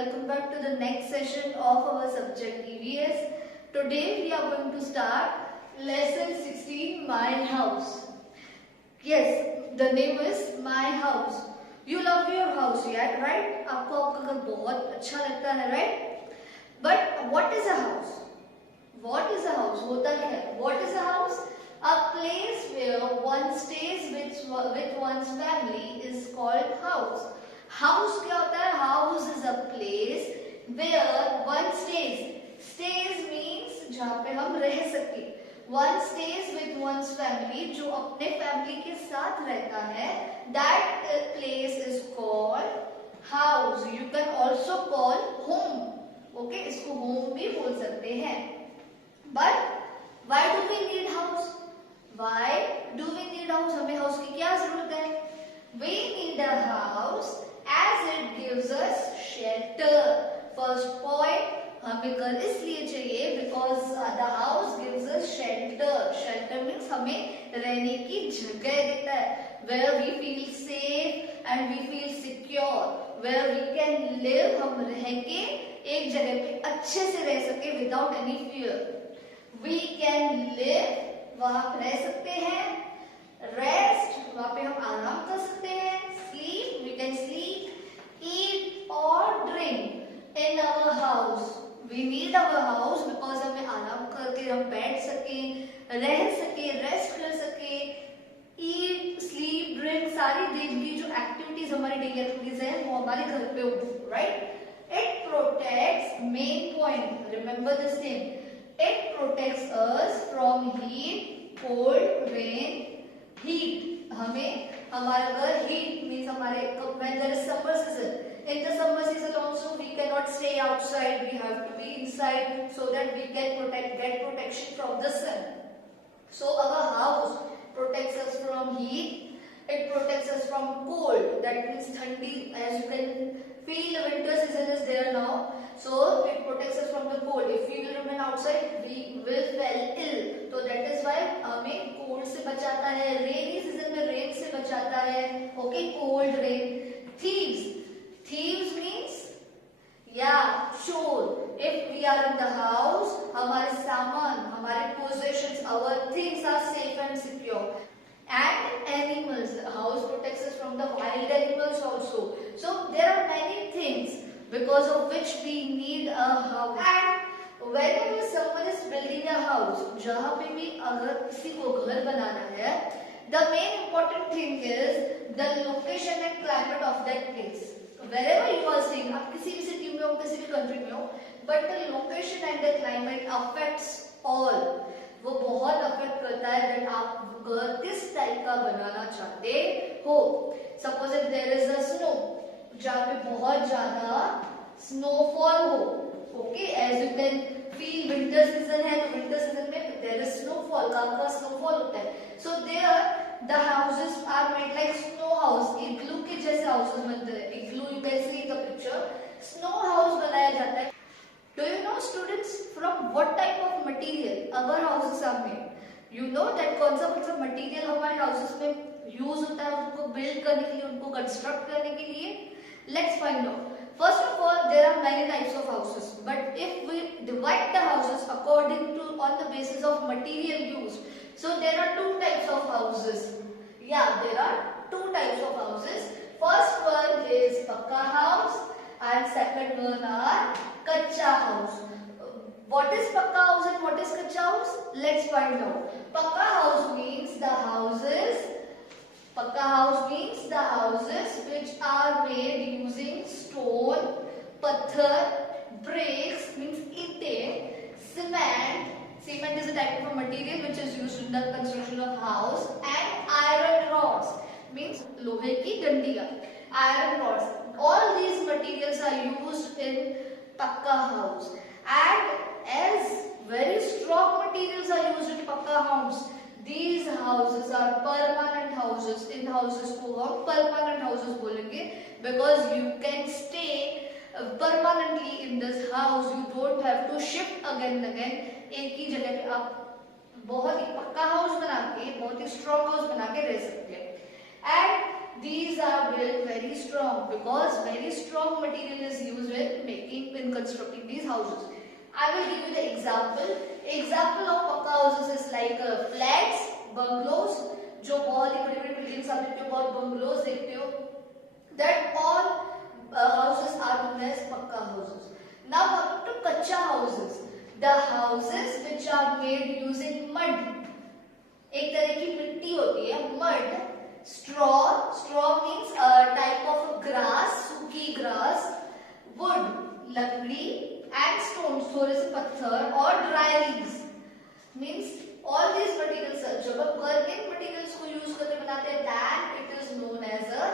welcome back to the next session of our subject EVS. Today we are going to start lesson 16, My House. Yes, the name is My House. You love your house, yeah, right? आपको आपका घर बहुत अच्छा लगता है, right? But what is a house? What is a house? होता क्या है? What is a house? A place where one stays with one's family is called house. House क्या होता है? House is a place where one stays. Stays means जहाँ पे हम रह सके. One stays with one's family, जो अपने फैमिली के साथ रहता है. That place is called house. You can also call home. Okay, इसको home भी बोल सकते हैं. But why do we need house? Why do we need house? हमें house की क्या जरूरत है? We need a house as it gives us shelter. First point, हमें घर इसलिए चाहिए because the house gives us shelter. Shelter means हमें रहने की जगह देता है. Where we feel safe and we feel secure. Where we can live, हम रह के एक जगह पे अच्छे से रह सके without any fear. We can live, वहाँ पे रह सकते हैं. Rest, वहाँ पे हम आराम कर सकते हैं. Sleep, we can sleep. Eat or drink in our house. We need our house because हमें आराम करके हम बैठ सके, रह सके, रेस्ट कर सके. Eat, sleep, drink, सारी दिन की जो एक्टिविटीज हमारी डेली एक्टिविटीज है वो हमारे घर पे हो, right? It protects, main point, remember this thing. It protects us from heat, cold, rain, heat. हमें हमारा घर heat means हमारे when there is summer season. In the summer season also we cannot stay outside. We have to be inside so that we can get protection from the sun. So our house protects us from heat. It protects us from cold. That means thandi. As you can feel, winter season is there now. So it protects us from the cold. If we will remain outside, we will fall ill. So that is why हमें cold से बचाता है. Rainy season में rain से बचाता है. Okay, cold, rain. Thieves. Thieves means चोर. If we are in the house, हमारे सामान, हमारे possessions, our things are safe and secure. And animals. The house protects us from the wild animals also. So there are many things because of which we need a house. And whenever someone is building a house, जहाँ पे भी अगर किसी को घर बनाना है, the main important thing is the location and climate of that place. Wherever you are staying, आप किसी भी city में हो, किसी भी country में हो, but the location and the climate affects all. वो बहुत अफेक्ट करता है that आप घर किस टाइप का बनाना चाहते हो. Suppose if there is a snow, जहाँ पे बहुत ज्यादा snowfall हो. Okay, as you can feel winter season है तो winter season में there is snowfall, काफी snowfall होता है. So there the houses are made like snow house, igloo के जैसे houses बनते हैं. Igloo you can see in the picture. Snow house बनाया जाता है. Do you know students from what type of material our houses are made? You know that कौन सा material हमारे houses में use होता है उनको build करने के लिए, उनको construct करने के लिए? Let's find out. First of all, there are many types of houses. But if we divide the houses according to on the basis of material used, so there are two types of houses. Yeah, there are two types of houses. First one is pakka house and second one are kacha house. What is pakka house and what is kacha house? Let's find out. Pakka house means the houses. Pakka house means the houses which are made using stone, pathar, bricks means ite, cement. Cement is a type of a material which is used in the construction of house, and iron rods means lohe ki dandiya. Iron rods. All these materials are used in pakka house, and as very strong materials are used in pakka house, these houses are permanent houses. In houses को हम permanent houses बोलेंगे because you can stay permanently in this house. You don't have to shift again and again. एक ही जगह पे आप बहुत ही पक्का house बना के, बहुत ही strong house बना के रह सकते हैं. And these are built very strong because very strong material is used in constructing these houses. I will give you the example. Example of pakka houses is like flats, bungalows. जो बहुत ही बड़ी-बड़ी buildings आप देखते हो, बहुत bungalows देखते हो. That all houses are known as pakka houses. Now coming to kacha houses, the houses which are made using mud. एक तरह की मिट्टी होती है, mud. Straw means a type of grass, सूखी grass. Wood, लकड़ी, and stones, थोड़े से पत्थर और dry leaves. Means all these materials जब आप organic materials को use करके बनाते हैं, then it is known as a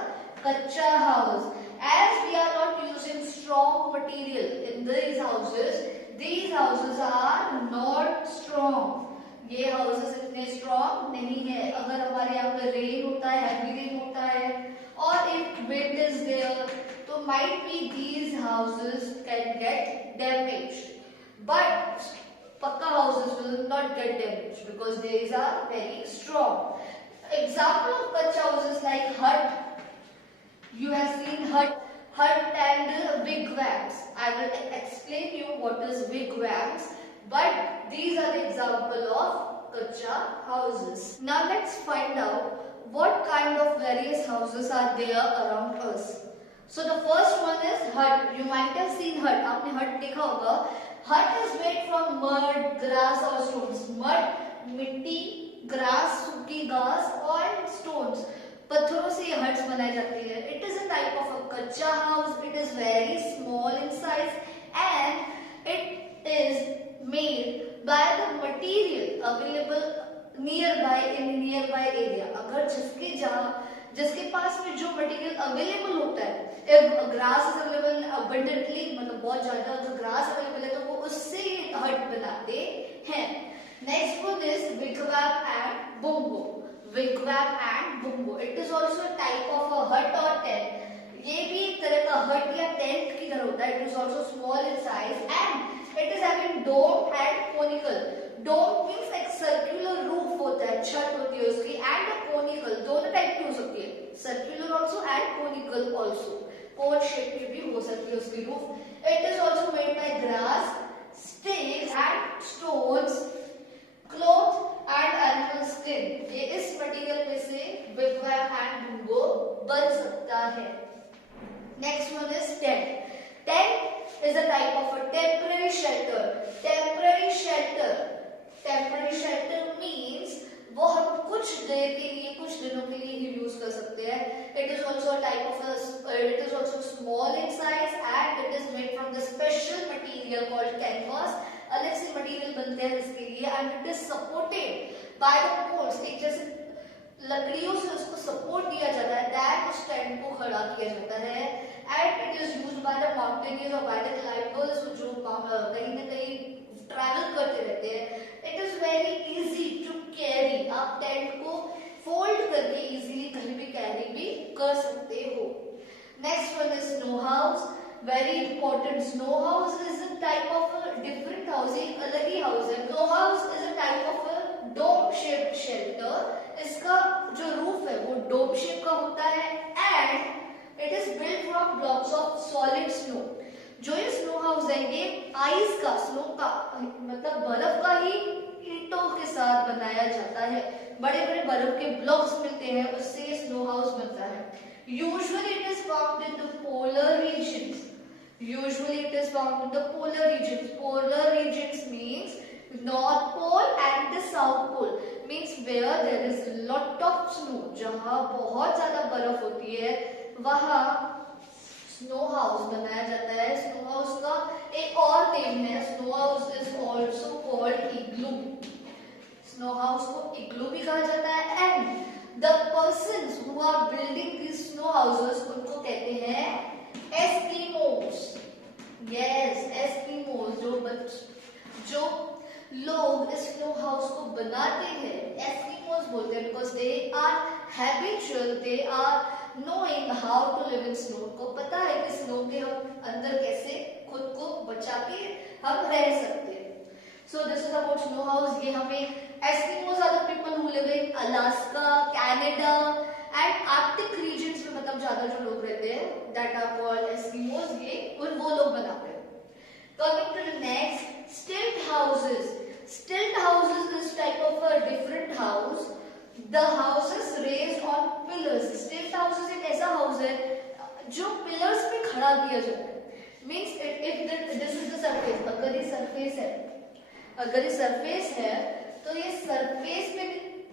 kacha house. As we are not using strong material in these houses are not strong. ये houses इतने strong नहीं है. अगर हमारे यहाँ पे rain होता है, heavy rain होता है, और if wind is there, तो might be these houses can get damaged. But pakka houses will not get damaged because these are very strong. Example of kacha houses like hut. You have seen hut and wigwams. I will explain you what is wigwams, but these are the example of kacha houses. Now let's find out what kind of various houses are there around us. So the first one is hut. You might have seen hut. आपने hut देखा होगा. Hut is made from mud, grass or stones. Mud, मिट्टी, grass, सूखी घास और stones. पत्थरों से ये huts बनाई जाती है. It is a type of a kacha house. It is very small in size and it is made by the material available nearby area. अगर जिसके पास में जो मटेरियल अवेलेबल होता है, if grass is available abundantly, मतलब बहुत ज्यादा अगर grass अवेलेबल है तो वो उससे हट बनाते हैं. Next one is wigwam and bungalow. Wigwam and bungalow. It is also a type of a hut or tent. ये भी एक तरह का hut या tent की तरह होता है. It is also small in size and it is having dome and conical. Dome means एक circular roof होता है, छत होती है उसकी, and a conical. दोनों टाइप की हो सकती है, circular also and conical also. Cone shape की भी हो सकती है उसकी roof. It is also made by grass, sticks and stones, cloth and animal skin. ये इस मटेरियल में से wigwam and bungalow बन सकता है. Next one is tent. Tent is a type of a temporary shelter. Temporary shelter means वो हम कुछ देर के लिए, कुछ दिनों के लिए ही यूज कर सकते हैं. It is also a type of it is also small in size and it is made from the special material called canvas. अलग से मटेरियल बनते हैं इसके लिए and it is supported by the poles. एक जैसे लकड़ियों से उसको सपोर्ट दिया जाता है, दैट उस टेंट को खड़ा किया जाता है. And it is used by the mountaineers और बाय द क्लाइंबर्स जो कहीं न कहीं ट्रैवल करते रहते हैं. It is very easy to carry. आप टेंट को फोल्ड करके इजीली कहीं भी कैरी भी कर सकते हो. Next one is snow house. Very important. Snow house is a type of different housing, अलग ही हाउस है. Snow house is a type of dome shaped shelter. इसका जो रूफ है वो डोम शेप का होता है and it is built from blocks of solid snow. जो ये स्नो हाउस है ये आइस का, स्नो का मतलब बर्फ का ही ईंटों के साथ बनाया जाता है. बड़े बड़े बर्फ के ब्लॉक्स मिलते हैं, उससे स्नो हाउस बनता है. Usually it is found in the polar regions. Polar regions means North Pole and the South Pole. Means where there is lot of snow. जहाँ बहुत ज्यादा बर्फ होती है वहाँ स्नो हाउस बनाया जाता है. स्नो हाउस का एक और नेम है. Snow house is also called igloo. Snow house को इग्लू भी कहा जाता है. And the persons who are building this snow houses उनको कहते हैं एस्किमोस. Yes, Eskimos. जो लोग इस स्नो हाउस को बनाते हैं एस्किमोस बोलते हैं because they are habitual, they are knowing how to live in snow. को पता है कि स्नो के हम अंदर कैसे खुद को बचा के हम रह सकते हैं. So this is about snow house. ये हमें Eskimos are the people who live in Alaska, Canada and Arctic regions में मतलब ज्यादा जो लोग रहते हैं दैट आर कॉल्ड एस्किमोज, ये वो लोग बनाते हैं। Coming to the next, stilt houses. Stilt houses is type of a different house. The houses raised on pillars. Stilt houses एक ऐसा हाउस है जो पिलर्स पे खड़ा किया जाता है। Means if this is the surface, अगर ये सरफेस है, अगर ये सरफेस है तो ये सरफेस पे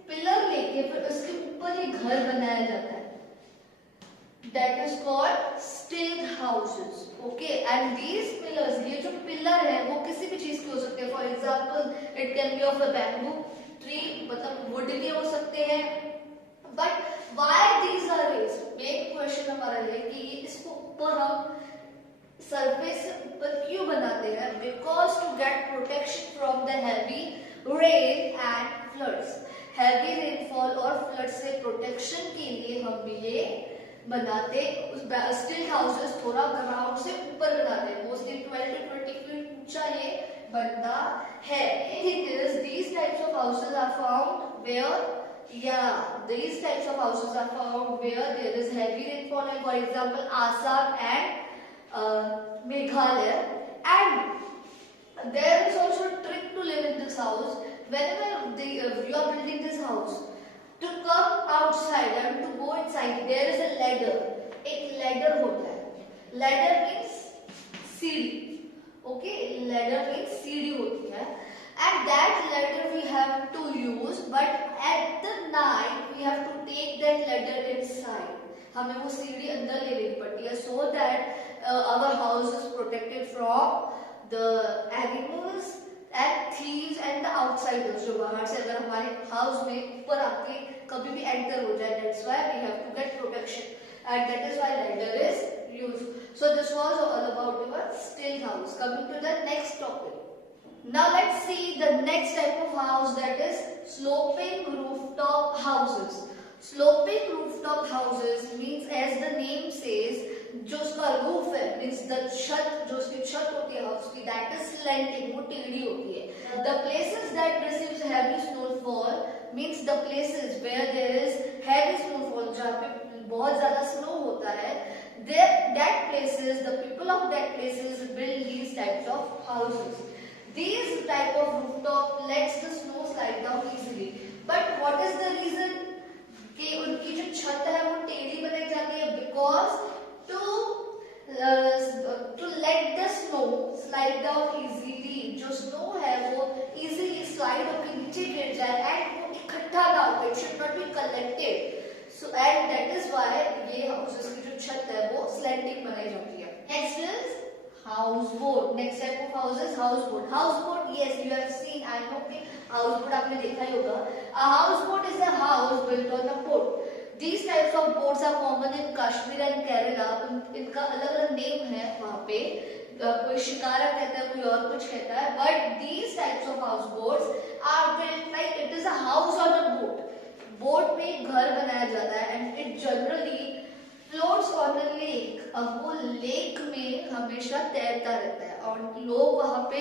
पिलर लेके फिर उसके ऊपर ये घर बनाया जाता है। That is called stilt houses. Okay, and these pillars, ये जो पिलर है वो किसी भी चीज के हो सकते हैं। For example it can be of a bamboo tree, मतलब वुड के हो सकते हैं। But why these are raised, main question हमारा है कि इसको ऊपर हम सरफेस से ऊपर क्यों बनाते हैं? Because to get protection from the heavy rain and floods. Heavy rainfall और फ्लड से प्रोटेक्शन के लिए हम ये बनाते। स्टिल्ट हाउसेस थोड़ा ग्राउंड से ऊपर बनाते हैं, मोस्टली 12 to 20 फीट ऊंचा ये बनता है। These types of houses are found where, these types of houses are found where there is heavy rainfall, like for example Assam and Meghalaya. And there is also a trick to live in this house. Whenever you are building this house, to come outside and to go inside, there is a ladder. एक ladder होता है। Ladder means सीढ़ी। Okay, ladder means सीढ़ी होती है। And that ladder we have to use, but at the night we have to take that ladder inside. हमें वो सीढ़ी अंदर ले लेनी पड़ती है, so that our house is protected from the animals and thieves and the outsiders, जो बाहर से अगर हमारे हाउस में ऊपर आके कभी भी एंटर हो जाए। That's why we have to get protection, and that is why ladder is used. So this was all about your stilt house. Coming to the next topic. Now let's see the next type of house, that is sloping rooftop houses. Sloping rooftop houses means, as the name says, जो उसका roof है means the छत, जो उसकी छत होती है house की, दैट इज स्लैंटिंग, वो टेढ़ी होती है। The places that receives heavy snowfall means the places where there is heavy snowfall, जहाँ पे बहुत ज्यादा स्नो होता है, that places, the people of that places build these types of houses. These type of rooftop lets the snow slide down easily. But what is the reason कि उनकी जो छत है वो टेढ़ी बनाई जाती है? Because to let the snow slide down easily, जो snow है वो easily slide होकर नीचे गिर जाए and वो इकट्ठा ना हो, it should not be collected. So and that is why ये houses की जो छत है वो slanting बनाई जाती है। Next is houseboat. Next type of house is houseboat. Houseboat, yes, you have seen. I know कि houseboat आपने देखा ही होगा। A houseboat is a house built on a boat. These types of boats are common in Kashmir and Kerala. इनका अलग-अलग name है वहाँ पे, कोई शिकारा कहता है, कोई और कुछ कहता है। But these types of houseboats are built like it is a house on a boat. Boat में घर बनाया जाता है and it generally floats on a lake. अब वो लेक में हमेशा तैरता रहता है और लोग वहाँ पे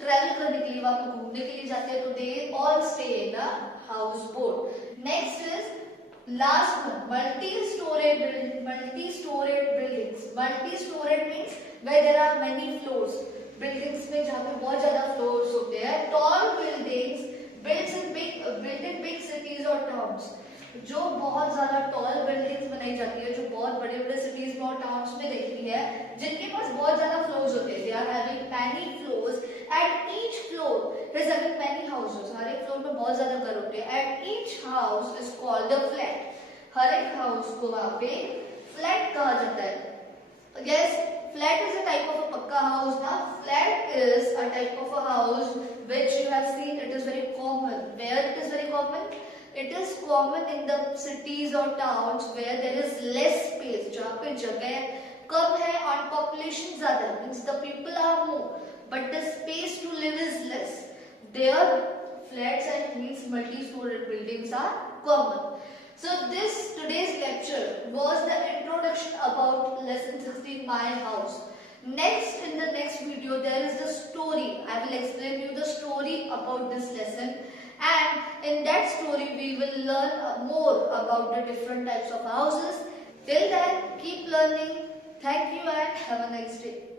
ट्रैवल करने के लिए, वहाँ पे घूमने के लिए जाते हैं, तो they all stay in a houseboat. Next is last one, multi-storied buildings. Multi-storied means where there are many floors. Buildings में जहाँ पे बहुत ज़्यादा floors होते हैं। Tall buildings built in big cities or towns. जो बहुत ज्यादा टॉल बिल्डिंग्स बनाई जाती है, जो बहुत बड़े बड़े सिटीज में और टाउन्स में देखती है, जिनके पास बहुत ज्यादा फ्लोर्स होते हैं। They are having many floors and each floor is having many houses. हर एक फ्लोर में बहुत ज्यादा घर होते हैं and each house is called a flat. हर एक हाउस को वहाँ पे फ्लैट कहा जाता है। Yes, flat is a type of a pakka house. Now flat is a type of a house which you have seen, it is very common. Where it is very common? It is common in the cities or towns where there is less space, जहाँ पे जगह कम है और population ज़्यादा, means the people are more, but the space to live is less. There flats and means multi-story buildings are common. So this today's lecture was the introduction about lesson 16, My House. Next, in the next video, there is the story. I will explain you the story about this lesson. and in that story we will learn more about the different types of houses. Till then, keep learning. Thank you and have a nice day.